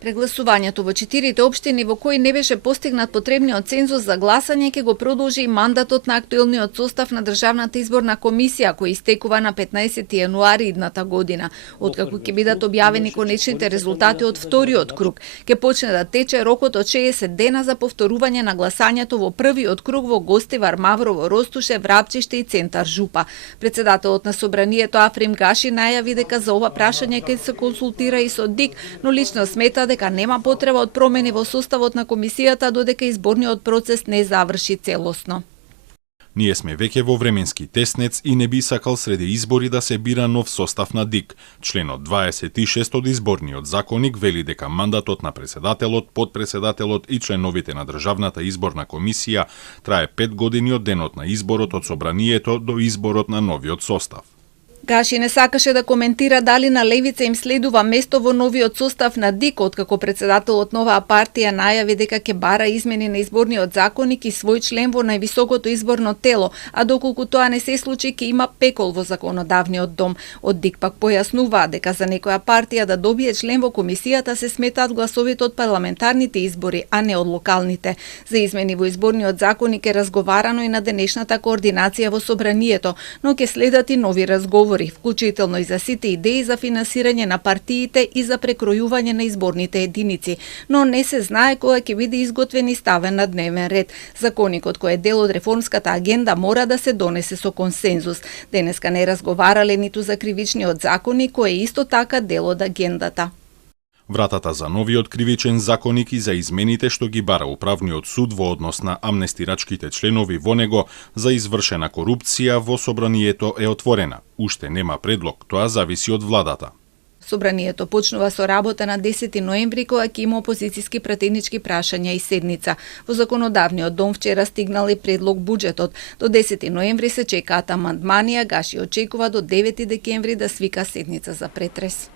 Прегласувањето во 4 општини во кои не беше постигнат потребниот цензус за гласање ќе го продолжи и мандатот на актуелниот состав на Државната изборна комисија, кој истекува на 15 јануари идната година. Откако ќе бидат објавени конечните резултати од вториот круг, ќе почне да тече рокот од 60 дена за повторување на гласањето во првиот круг во Гостивар, Маврово, Ростуше, Врапчиште и Центар Жупа. Председателот на Собранието Африм Гаши најави дека за ова прашање ќе се консултира и со ДИК, но лично смета дека нема потреба од промени во составот на комисијата додека изборниот процес не заврши целосно. Ние сме веќе во временски теснец и не би сакал среде избори да се бира нов состав на ДИК. Членот 26 од изборниот законник вели дека мандатот на председателот, подпредседателот и членовите на Државната изборна комисија трае 5 години од денот на изборот од Собранието до изборот на новиот состав. Гаши не сакаше да коментира дали на левица им следува место во новиот состав на ДИК, откако председателот на оваа партија најави дека ќе бара измени на изборниот законник и свој член во највисокото изборно тело, а доколку тоа не се случи ќе има пекол во законодавниот дом. Од ДИК пак појаснуваа дека за некоја партија да добие член во комисијата се сметаат гласовите од парламентарните избори, а не од локалните. За измени во изборниот законник е разговарано и на денешната координација во Собранието, но ќе следат и нови разговори, вклучително и за сите идеи за финансирање на партиите и за прекројување на изборните единици, но не се знае кога ќе биде изготвен и ставен на дневен ред. Законникот кој е дел од реформската агенда мора да се донесе со консензус. Денеска не разговарале ниту за кривичниот законник кој е исто така дел од агендата. Вратата за новиот кривичен законник и за измените што ги бара управниот суд во однос на амнестирачките членови во него за извршена корупција во Собранието е отворена. Уште нема предлог, тоа зависи од владата. Собранието почнува со работа на 10 ноември кога ќе има опозициски пратенички прашања и седница. Во законодавниот дом вчера стигнал и предлог буџетот. До 10 ноември се чекаат амандмани, а Гаши очекува до 9 декември да свика седница за претрес.